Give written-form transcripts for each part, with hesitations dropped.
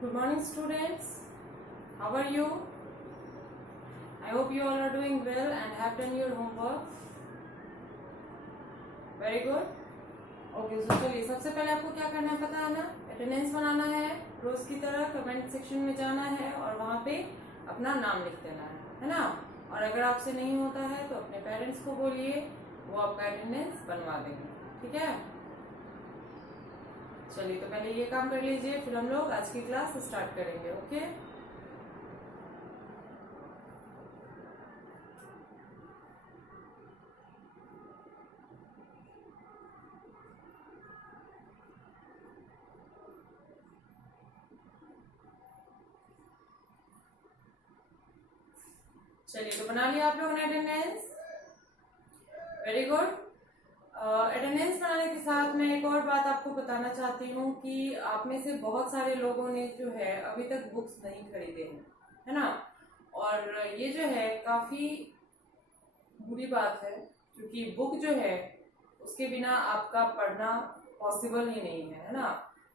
Good morning, students. How are you? I hope you all are doing well and have done your homework. Very good. Okay, तो चलिए सबसे पहले आपको क्या करना है पता है ना, अटेंडेंस बनाना है, रोज की तरह कमेंट सेक्शन में जाना है और वहाँ पे अपना नाम लिख देना है ना। और अगर आपसे नहीं होता है तो अपने पेरेंट्स को बोलिए, वो आपका अटेंडेंस बनवा देंगे, ठीक है। चलिए तो पहले ये काम कर लीजिए, फिर हम लोग आज की क्लास स्टार्ट करेंगे। ओके, चलिए तो बना लिया आप लोगों ने अटेंडेंस। Very good. अटेंडेंस बनाने के साथ मैं एक और बात आपको बताना चाहती हूँ कि आप में से बहुत सारे लोगों ने जो है अभी तक बुक्स नहीं खरीदे हैं, है ना। और ये जो है काफी बुरी बात है, क्योंकि बुक जो है उसके बिना आपका पढ़ना पॉसिबल ही नहीं है ना।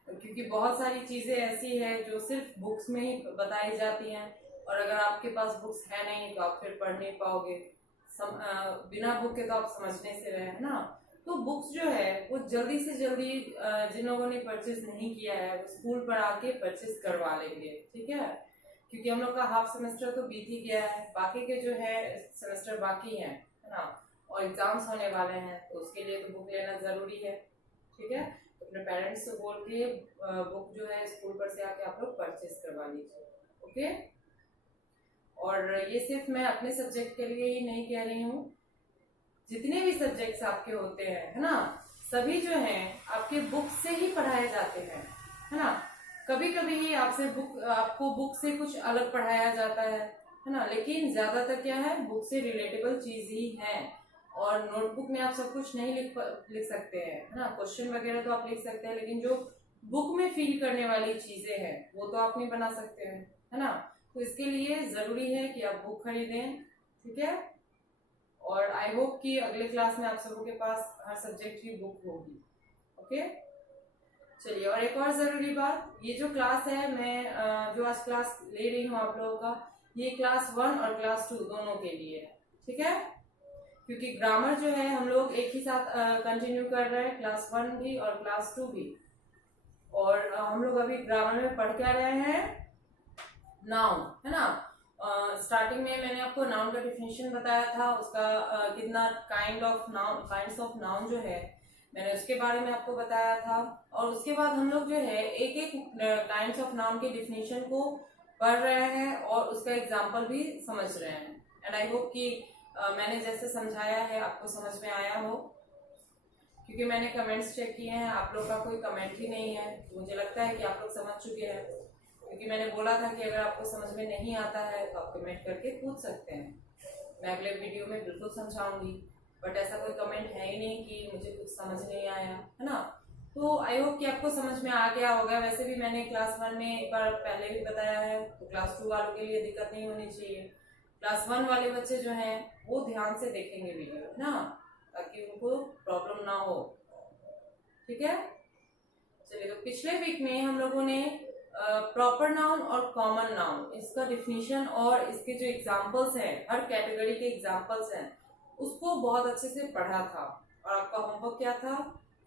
क्योंकि बहुत सारी चीजें ऐसी है जो सिर्फ बुक्स में ही बताई जाती हैं, और अगर आपके पास बुक्स है नहीं तो आप फिर पढ़ नहीं पाओगे। बिना बुक के तो आप समझने से रहे, है ना। तो बुक्स जो है वो जल्दी से जल्दी जिन लोगों ने परचेज नहीं किया है वो स्कूल पर आके परचेज करवा लेंगे, ठीक है। क्योंकि हम लोग का हाफ सेमेस्टर तो बीत ही गया है, बाकी के जो है सेमेस्टर बाकी है ना, और एग्जाम्स होने वाले हैं, तो उसके लिए तो बुक लेना जरूरी है, ठीक है। तो अपने पेरेंट्स से बोल के बुक जो है स्कूल पर से आके आप लोग परचेज करवा लीजिए। ओके, और ये सिर्फ मैं अपने सब्जेक्ट के लिए ही नहीं कह रही हूँ, जितने भी सब्जेक्ट्स आपके होते हैं, है ना, सभी जो हैं आपके बुक से ही पढ़ाए जाते हैं, है ना। कभी कभी ही आपको बुक से कुछ अलग पढ़ाया जाता है ना, लेकिन ज्यादातर क्या है, बुक से रिलेटेबल चीज ही है। और नोटबुक में आप सब कुछ नहीं लिख सकते हैं, है ना। क्वेश्चन वगैरह तो आप लिख सकते हैं, लेकिन जो बुक में फील करने वाली चीजें हैं वो तो आप नहीं बना सकते हैं, है ना। तो इसके लिए जरूरी है कि आप बुक खरीदें, ठीक है। और आई होप कि अगले क्लास में आप सबों के पास हर सब्जेक्ट की बुक होगी। ओके, चलिए, और एक और जरूरी बात, ये जो क्लास है मैं जो आज क्लास ले रही हूँ आप लोगों का, ये क्लास 1 और क्लास 2 दोनों के लिए है, ठीक है। क्योंकि ग्रामर जो है हम लोग एक ही साथ कंटिन्यू कर रहे हैं, क्लास 1 भी और क्लास 2 भी। और हम लोग अभी ग्रामर में पढ़ क्या रहे हैं, नाउन, है ना। स्टार्टिंग में मैंने आपको नाउन का डिफिनेशन बताया था, उसका कितना काइंड्स ऑफ नाउन जो है मैंने उसके बारे में आपको बताया था। और उसके बाद हम लोग जो है एक एक काइंड्स ऑफ नाउन के डिफिनेशन को पढ़ रहे हैं और उसका एग्जाम्पल भी समझ रहे हैं। एंड आई होप कि मैंने जैसे समझाया है आपको समझ में आया हो, क्योंकि मैंने कमेंट्स चेक किए हैं, आप लोग का कोई कमेंट ही नहीं है, तो मुझे लगता है कि आप लोग समझ चुके हैं। क्योंकि मैंने बोला था कि अगर आपको समझ में नहीं आता है तो आप कमेंट करके पूछ सकते हैं, मैं अगले वीडियो में बिल्कुल समझाऊंगी। बट ऐसा कोई कमेंट है ही नहीं कि मुझे कुछ समझ नहीं आया, है ना। तो आई होप कि आपको समझ में आ गया होगा। वैसे भी मैंने क्लास 1 में एक बार पहले भी बताया है, तो क्लास 2 वालों के लिए दिक्कत नहीं होनी चाहिए। क्लास 1 वाले बच्चे जो हैं वो ध्यान से देखेंगे वीडियो, है ना, ताकि उनको प्रॉब्लम ना हो, ठीक है। चलिए, तो पिछले वीक में हम लोगों ने प्रॉपर नाउन और कॉमन नाउन, इसका डिफिनीशन और इसके जो एग्जांपल्स हैं, हर कैटेगरी के एग्जांपल्स हैं, उसको बहुत अच्छे से पढ़ा था। और आपका होमवर्क क्या था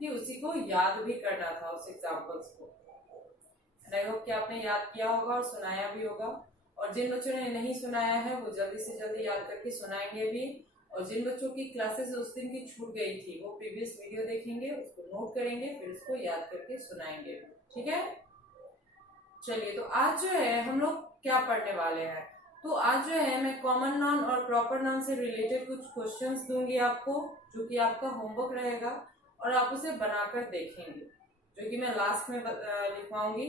कि उसी को याद भी करना था, उस एग्जांपल्स को। आई होप कि आपने याद किया होगा और सुनाया भी होगा। और जिन बच्चों ने नहीं सुनाया है वो जल्दी से जल्दी याद करके सुनाएंगे भी। और जिन बच्चों की क्लासेस उस दिन की छूट गई थी वो प्रीवियस वीडियो देखेंगे, उसको नोट करेंगे, फिर उसको याद करके सुनाएंगे, ठीक है। चलिए, तो आज जो है हम लोग क्या पढ़ने वाले हैं, तो आज जो है मैं कॉमन नाउन और प्रॉपर नाउन से रिलेटेड कुछ क्वेश्चंस दूंगी आपको, जो कि आपका होमवर्क रहेगा और आप उसे बनाकर देखेंगे, जो कि मैं लास्ट में लिखवाऊंगी।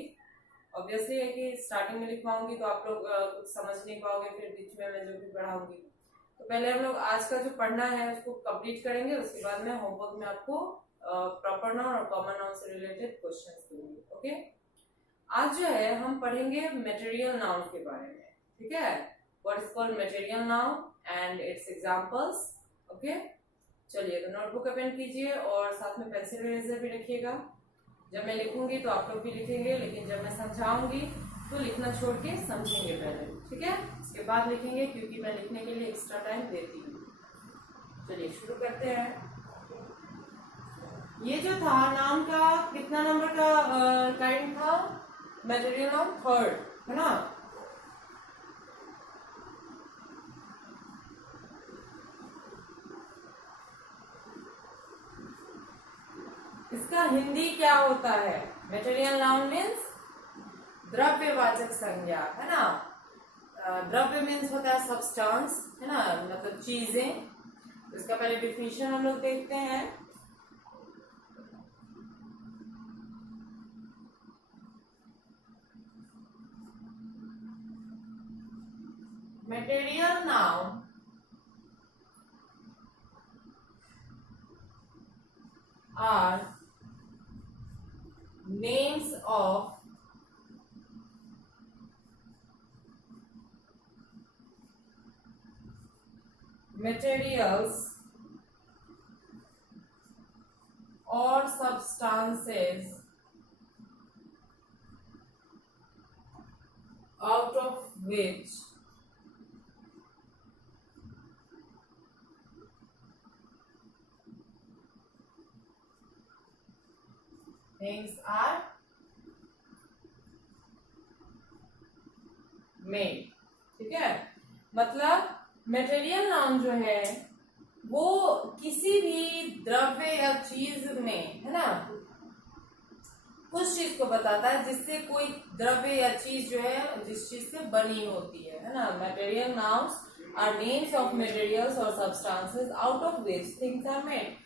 ऑब्वियसली है कि स्टार्टिंग में लिखवाऊंगी तो आप लोग कुछ समझ नहीं पाओगे, फिर बीच में मैं जो भी पढ़ाऊंगी। तो पहले हम लोग आज का जो पढ़ना है उसको कंप्लीट करेंगे, उसके बाद मैं होमवर्क में आपको प्रॉपर नाउन और कॉमन नाउन से रिलेटेड क्वेश्चंस दूंगी। ओके, आज जो है हम पढ़ेंगे मटेरियल नाउन के बारे में, ठीक है। What is called material noun and it's examples. Okay, चलिए, तो नोटबुक ओपन कीजिए और साथ में पेंसिल इरेजर भी रखिएगा। जब मैं लिखूंगी तो आप लोग भी लिखेंगे, लेकिन जब मैं समझाऊंगी तो लिखना छोड़ के समझेंगे पहले, ठीक है, इसके बाद लिखेंगे क्योंकि मैं लिखने के लिए एक्स्ट्रा टाइम देती हूँ। चलिए शुरू करते हैं। ये जो था नाम का कितना नंबर का काइंड था? मटेरियल नाउन थर्ड, है ना। इसका हिंदी क्या होता है? मटेरियल नाउन मीन्स द्रव्यवाचक संज्ञा, है ना। द्रव्य मीन्स होता है सब्सटेंस, है ना, मतलब चीजें। इसका पहले डिफिनेशन हम लोग देखते हैं। Material noun are names of materials or substances out of which things are made, ठीक है। मतलब मटेरियल नाउन जो है वो किसी भी द्रव्य या चीज में, है ना, उस चीज को बताता है जिससे कोई द्रव्य या चीज जो है जिस चीज से बनी होती है ना। Material nouns are names of materials और substances out of which things are made.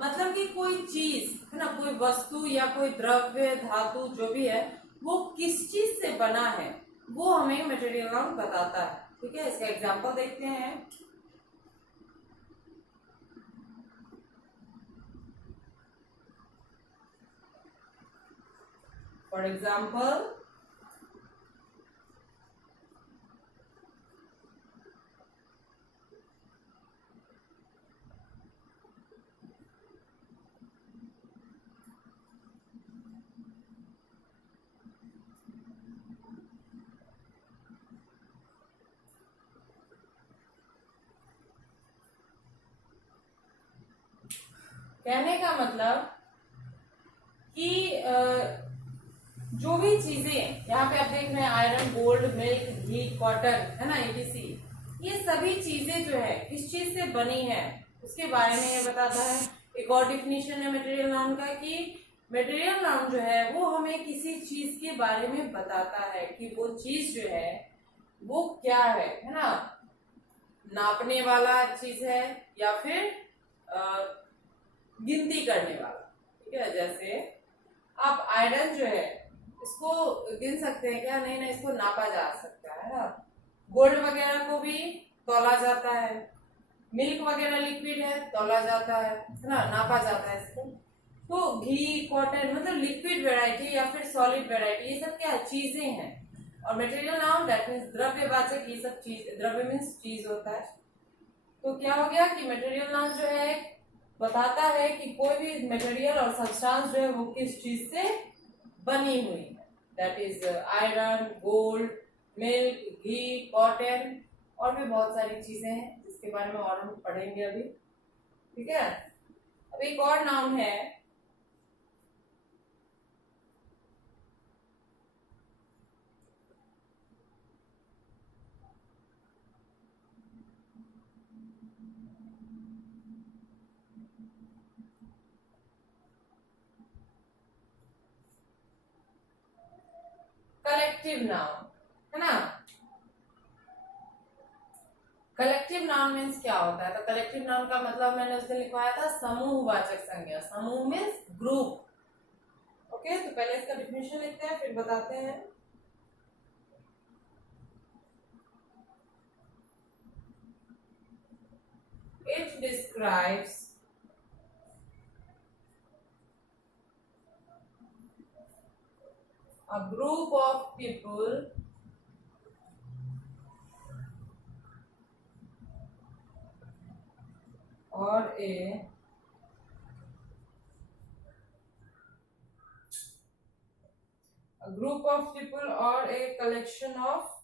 मतलब कि कोई चीज, है ना, कोई वस्तु या कोई द्रव्य, धातु जो भी है, वो किस चीज से बना है वो हमें मटेरियल नाउन बताता है, ठीक है। इसका एग्जांपल देखते हैं। फॉर एग्जाम्पल, कहने का मतलब कि जो भी चीजें यहाँ पे आप देख रहे हैं, आयरन, गोल्ड, मिल्क, घी, कॉटन, है ना, एबीसी, ये सभी चीजें जो है किस चीज से बनी है उसके बारे में ये बताता है। एक और डिफिनीशन है मटेरियल नाउन का कि मटेरियल नाउन जो है वो हमें किसी चीज के बारे में बताता है कि वो चीज जो है वो क्या है ना, नापने वाला चीज है या फिर गिनती करने वाला, ठीक है। जैसे आप आयरन जो है इसको गिन सकते हैं क्या? नहीं, इसको नापा जा सकता है ना। गोल्ड वगैरह को भी तौला जाता है, मिल्क वगैरह लिक्विड है, तौला जाता है ना, नापा जाता है इसको। तो घी, कॉटन, मतलब लिक्विड वेराइटी या फिर सॉलिड वेराइटी, ये सब क्या है? चीजें हैं। और मटेरियल नाउन दैट मीन्स द्रव्यवाचक, ये सब चीज, द्रव्य मीन्स चीज होता है। तो क्या हो गया कि मटेरियल नाउन जो है बताता है कि कोई भी मटेरियल और सब्सटेंस जो है वो किस चीज से बनी हुई है। That is iron, gold, milk, ghee, cotton, और भी बहुत सारी चीजें हैं जिसके बारे में और हम पढ़ेंगे अभी, ठीक है। अब एक और नाउन है कलेक्टिव नाउन, है ना। कलेक्टिव नाउन मीन्स क्या होता है? तो कलेक्टिव नाउन का मतलब मैंने उसमें लिखवाया था समूहवाचक संज्ञा। समूह मीन्स ग्रुप। ओके, तो पहले इसका डिफिनेशन लिखते हैं फिर बताते हैं। It describes a group of people or a group of people और ए कलेक्शन ऑफ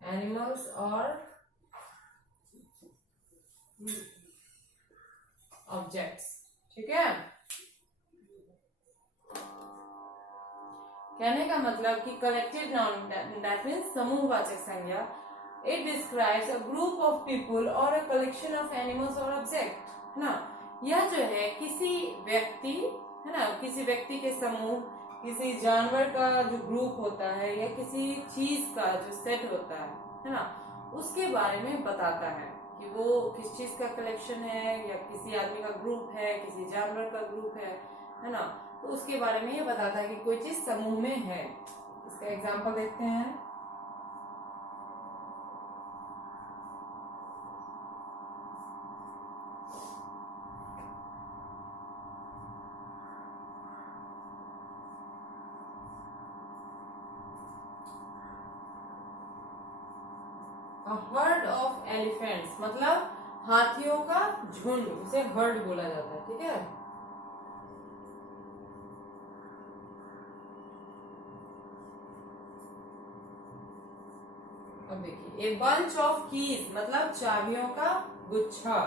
एनिमल्स और ऑब्जेक्ट्स। ठीक है, कहने का मतलब कि कलेक्टिव नाउन दैट मीन्स समूहवाचक संज्ञा, it describes a group of people और अ कलेक्शन ऑफ एनिमल्स और ऑब्जेक्ट, है ना। यह जो है किसी व्यक्ति, है ना, किसी व्यक्ति के समूह, किसी जानवर का जो ग्रुप होता है या किसी चीज का जो सेट होता है ना, उसके बारे में बताता है कि वो किस चीज का कलेक्शन है या किसी आदमी का ग्रुप है, किसी जानवर का ग्रुप है ना। तो उसके बारे में ये बताता है कि कोई चीज समूह में है। इसका एग्जांपल देखते हैं। A herd of elephants मतलब हाथियों का झुंड, उसे हर्ड बोला जाता है। ठीक है, अब देखिए, ए बंच ऑफ कीज मतलब चाबियों का गुच्छा।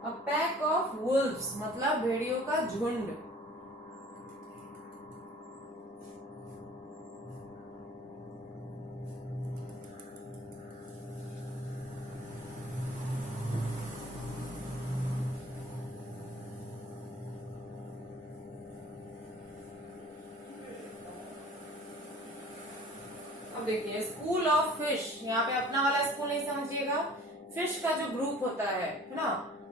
अ पैक ऑफ वुल्व्स मतलब भेड़ियों का झुंड। अब देखिए, स्कूल ऑफ फिश, यहाँ पे अपना वाला स्कूल नहीं समझिएगा। फिश का जो ग्रुप होता है ना,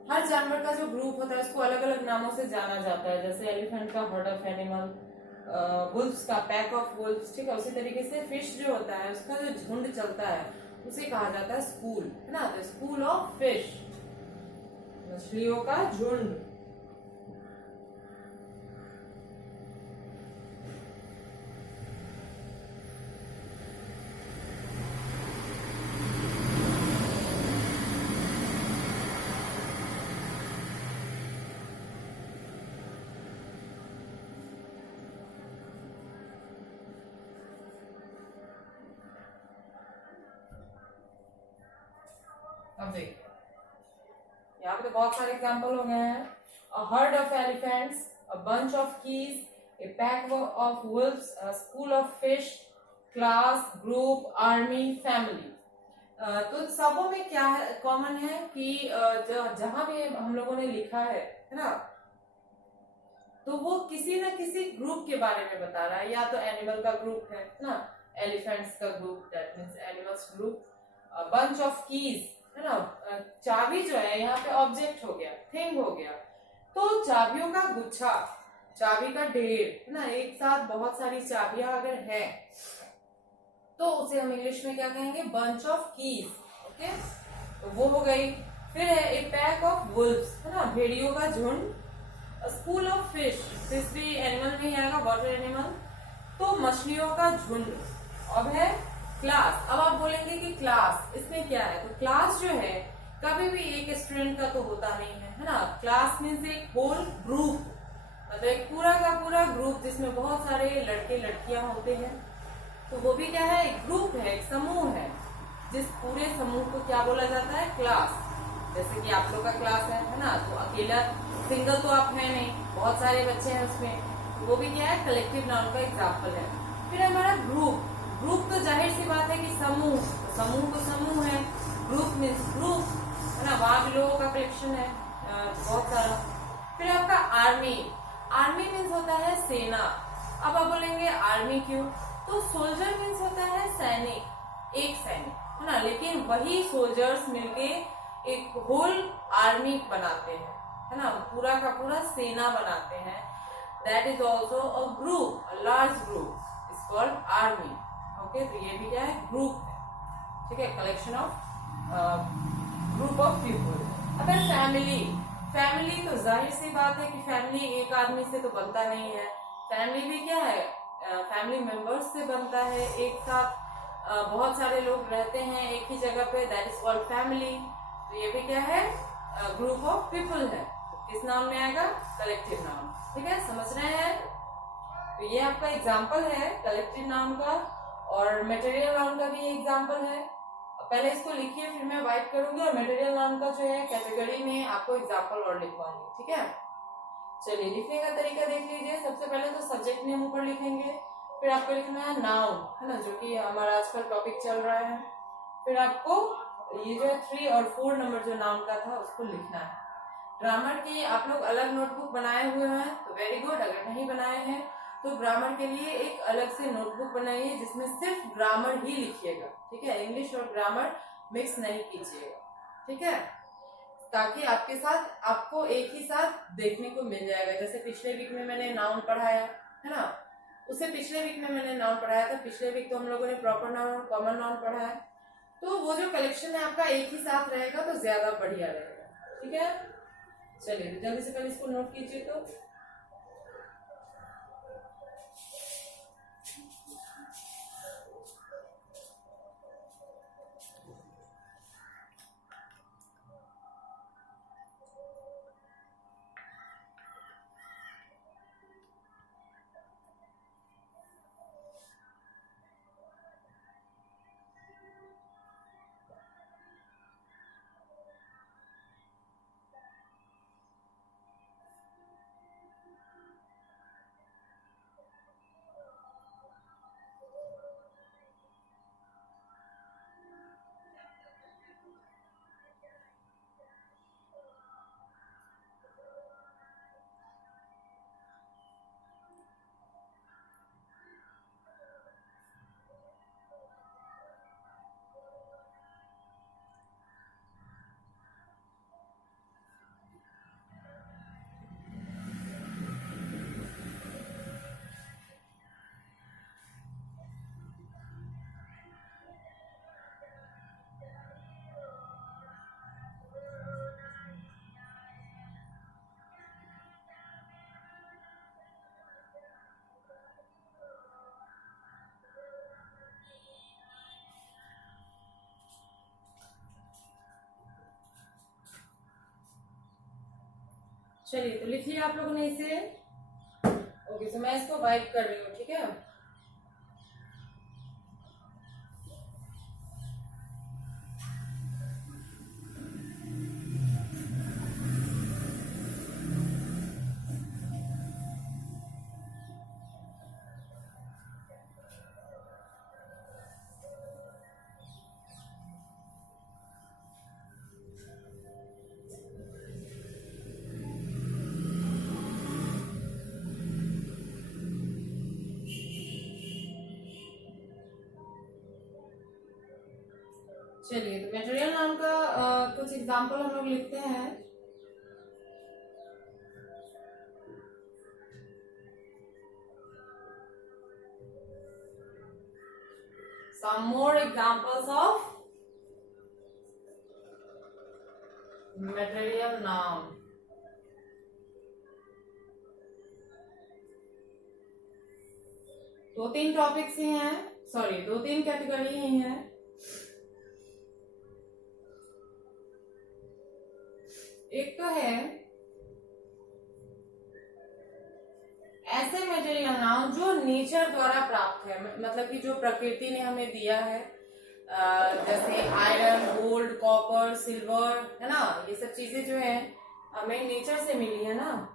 हर जानवर का जो ग्रुप होता है उसको अलग अलग नामों से जाना जाता है। जैसे एलिफेंट का हर्ड ऑफ एनिमल, वुल्व्स का पैक ऑफ वुल्व्स। ठीक है, उसी तरीके से फिश जो होता है उसका जो झुंड चलता है उसे कहा जाता है स्कूल, है ना। तो स्कूल ऑफ फिश, मछलियों का झुंड। अब देखिए, यहाँ पे तो बहुत सारे एग्जाम्पल हो गए हैं। A herd of elephants, a bunch of keys, A pack of Wolves, a school of fish, class, group, army, family. तो सबों में क्या है, कॉमन है कि जहां भी हम लोगों ने लिखा है ना, तो वो किसी न किसी ग्रुप के बारे में बता रहा है। या तो एनिमल का ग्रुप है ना, एलिफेंट्स का group, that means animals group. Bunch of keys, है ना, चाबी जो है यहाँ पे ऑब्जेक्ट हो गया, थिंग हो गया। तो चाबियों का गुच्छा, चाबी का ढेर, है ना, एक साथ बहुत सारी चाबियां अगर है तो उसे हम इंग्लिश में क्या कहेंगे, बंच ऑफ कीज। ओके, तो वो हो गई। फिर है ए पैक ऑफ वुल्व्स, है ना, भेड़ियों का झुंड। स्कूल ऑफ फिश, फिश भी एनिमल में ही आएगा, वाटर एनिमल, तो मछलियों का झुंड। अब है क्लास। अब आप बोलेंगे कि क्लास, इसमें क्या है, तो क्लास जो है कभी भी एक स्टूडेंट का तो होता नहीं है ना। क्लास मीन्स एक होल ग्रुप, मतलब एक पूरा का पूरा ग्रुप जिसमें बहुत सारे लड़के लड़कियां होते हैं। तो वो भी क्या है, एक ग्रुप है, एक समूह है। जिस पूरे समूह को क्या बोला जाता है, क्लास। जैसे कि आप लोग का क्लास है ना, तो अकेला सिंगल तो आप है नहीं, बहुत सारे बच्चे हैं उसमें, तो वो भी क्या है, कलेक्टिव नाउन का एग्जाम्पल है। फिर हमारा ग्रुप, ग्रुप तो जाहिर सी बात है कि समूह, समूह तो समूह है, ग्रुप मीन्स ग्रुप, है ना, वहां भी लोगों का कलेक्शन है बहुत सारा। फिर आपका आर्मी, आर्मी मीन्स होता है सेना। अब आप बोलेंगे आर्मी क्यों, तो सोल्जर मीन्स होता है सैनिक, एक सैनिक, है ना, लेकिन वही सोल्जर्स मिलके एक होल आर्मी बनाते हैं, है ना, पूरा का पूरा सेना बनाते हैं। That is also a group, a large group is called army. Okay, तो ये भी क्या है, ग्रुप है। ठीक है, collection of group of people. अब है फैमिली। फैमिली तो जाहिर सी बात है कि फैमिली एक आदमी से तो बनता नहीं है। फैमिली भी क्या है, फैमिली मेंबर्स से बनता है, एक साथ बहुत सारे लोग रहते हैं एक ही जगह पे, दैट इज कॉल्ड फैमिली। तो ये भी क्या है, ग्रुप ऑफ पीपल है। किस नाउन में आएगा, कलेक्टिव नाउन। ठीक है, समझ रहे हैं। तो ये आपका एग्जाम्पल है कलेक्टिव नाउन का, और मटेरियल नाउन का भी एग्जाम्पल है। पहले इसको लिखिए, फिर मैं वाइट करूंगी और मटेरियल नाउन का जो है कैटेगरी में आपको एग्जाम्पल और लिखवाऊंगी। ठीक है, चलिए लिखने का तरीका देख लीजिए। सबसे पहले तो सब्जेक्ट नेम ऊपर लिखेंगे, फिर आपको लिखना है नाउन, है ना, जो कि हमारा आजकल टॉपिक चल रहा है। फिर आपको ये जो 3 और 4 नंबर जो नाउन का था उसको लिखना है। ग्रामर की आप लोग अलग नोटबुक बनाए हुए हैं तो वेरी गुड, अगर नहीं बनाए हैं तो ग्रामर के लिए एक अलग से नोटबुक बनाइए जिसमें सिर्फ ग्रामर ही लिखिएगा। ठीक है, इंग्लिश और ग्रामर मिक्स नहीं कीजिएगा। ठीक है, ताकि आपके साथ आपको एक ही साथ देखने को मिल जाएगा। जैसे पिछले वीक में मैंने नाउन पढ़ाया है ना, उससे पिछले वीक में मैंने नाउन पढ़ाया था। पिछले वीक तो हम लोगों ने प्रॉपर नाउन और कॉमन नाउन पढ़ा है, तो वो जो कलेक्शन है आपका एक ही साथ रहेगा तो ज्यादा बढ़िया रहेगा। ठीक है, चलिए तो जल्दी से पहले इसको नोट कीजिए। तो चलिए तो लिखिए आप लोगों ने इसे। ओके, तो मैं इसको वाइप कर रही हूँ। ठीक है, चलिए तो मटेरियल नाउन का कुछ एग्जाम्पल हम लोग लिखते हैं। Some more examples of material noun. दो तीन टॉपिक्स ही हैं, सॉरी दो तीन कैटेगरी ही हैं। एक तो है ऐसे मटेरियल नाउन जो नेचर द्वारा प्राप्त है, मतलब कि जो प्रकृति ने हमें दिया है, जैसे आयरन, गोल्ड, कॉपर, सिल्वर, है ना, ये सब चीजें जो है हमें नेचर से मिली है ना।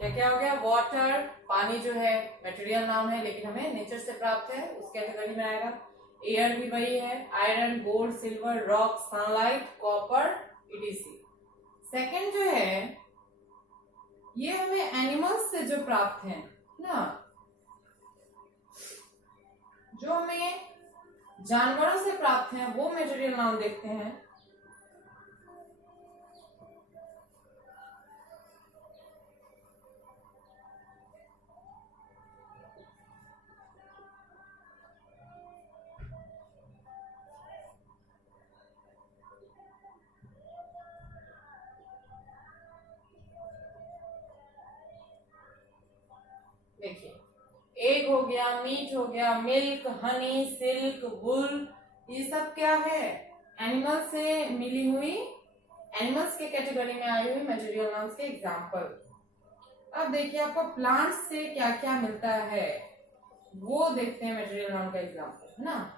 क्या क्या हो गया, वाटर, पानी जो है मटेरियल नाउन है लेकिन हमें नेचर से प्राप्त है, उस कैटेगरी में आएगा। एयर भी वही है, iron, gold, silver, rock, sunlight, copper, etc. Second जो है ये हमें एनिमल्स से जो प्राप्त है ना, जो हमें जानवरों से प्राप्त है वो मटेरियल नाउन देखते हैं। देखिए, एग हो गया, मीट हो गया, मिल्क, हनी, सिल्क, वुल, ये सब क्या है? एनिमल से मिली हुई, एनिमल्स के कैटेगरी में आई हुई मटेरियल नाउन्स के एग्जाम्पल। अब देखिए आपको प्लांट्स से क्या क्या मिलता है वो देखते हैं मटेरियल नाउन का एग्जाम्पल, है ना।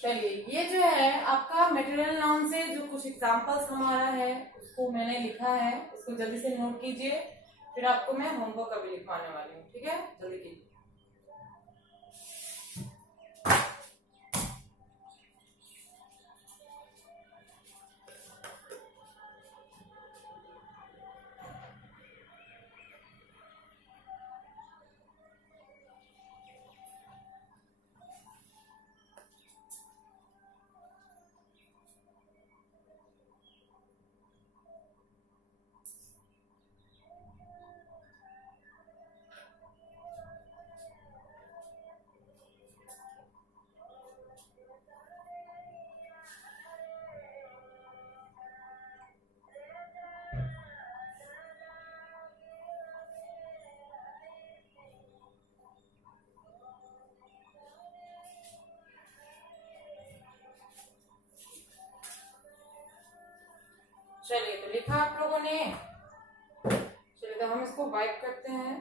चलिए, ये जो है आपका मटेरियल नाउन से जो कुछ एग्जांपल्स हमारा है उसको मैंने लिखा है, उसको जल्दी से नोट कीजिए, फिर आपको मैं होमवर्क अभी लिखवाने वाली हूँ, ठीक है, जल्दी कीजिए। चलिए, तो लिखा आप लोगों ने। चलिए, तो हम इसको वाइप करते हैं।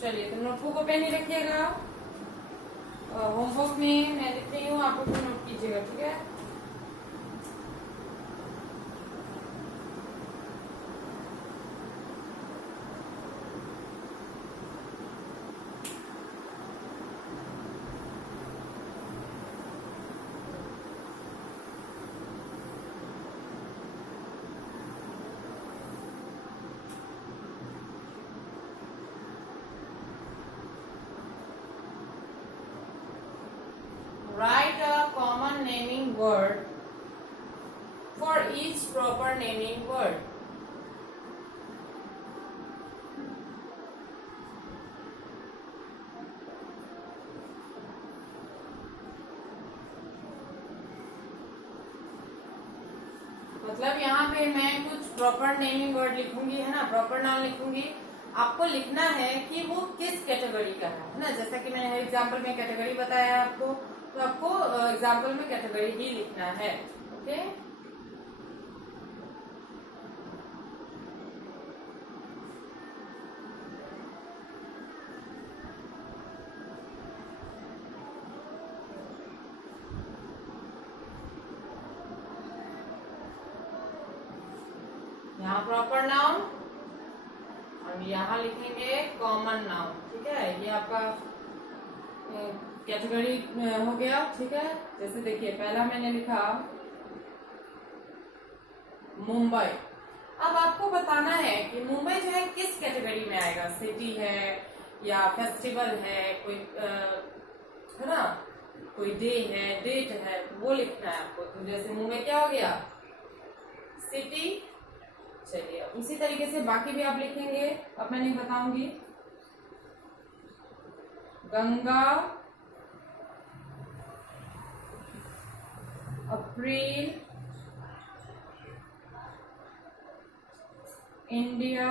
चलिए, तो नोटबुक को पेन ही रखिएगा। होमवर्क में मैं लिख रही हूँ, आप लोग नोट कीजिएगा, ठीक है। Write a common naming word for each proper naming word. मतलब यहाँ पे मैं कुछ प्रॉपर नेमिंग वर्ड लिखूंगी, है ना, प्रॉपर नाउन लिखूंगी। आपको लिखना है कि वो किस कैटेगरी का है ना। जैसा कि मैंने एग्जाम्पल में कैटेगरी बताया आपको, तो आपको एग्जाम्पल में कैटेगरी ही लिखना है, ओके। यहाँ प्रॉपर नाउन और यहाँ लिखेंगे कॉमन नाउन, ठीक है। ये आपका कैटेगरी हो गया, ठीक है। जैसे देखिए, पहला मैंने लिखा मुंबई, अब आपको बताना है कि मुंबई जो है किस कैटेगरी में आएगा, सिटी है या फेस्टिवल है, कोई है ना, कोई डे है, डेट है, वो लिखना है आपको। तो जैसे मुंबई क्या हो गया, सिटी। चलिए उसी तरीके से बाकी भी आप लिखेंगे, अब मैं नहीं बताऊंगी। गंगा, अप्रैल, इंडिया,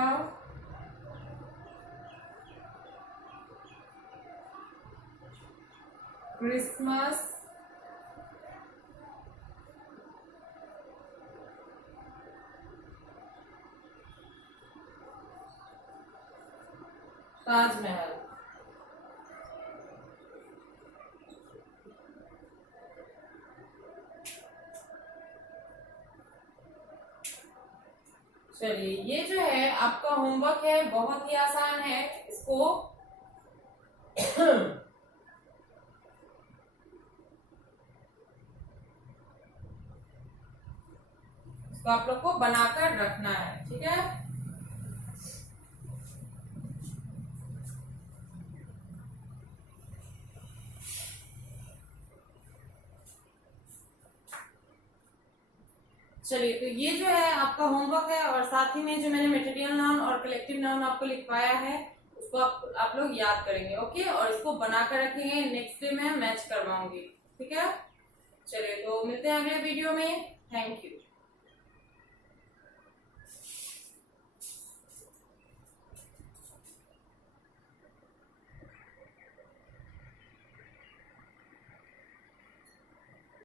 क्रिसमस, ताजमहल। चलिए ये जो है आपका होमवर्क है, बहुत ही आसान है। इसको इसको आप लोग को बनाकर रखना है, ठीक है। चलिए तो ये जो है आपका होमवर्क है, और साथ ही में जो मैंने मटेरियल नाउन और कलेक्टिव नाउन आपको लिखवाया है उसको आप लोग याद करेंगे, ओके। और इसको बनाकर रखेंगे, नेक्स्ट डे मैं मैच करवाऊंगी, ठीक है। चलिए तो मिलते हैं अगले वीडियो में, थैंक यू।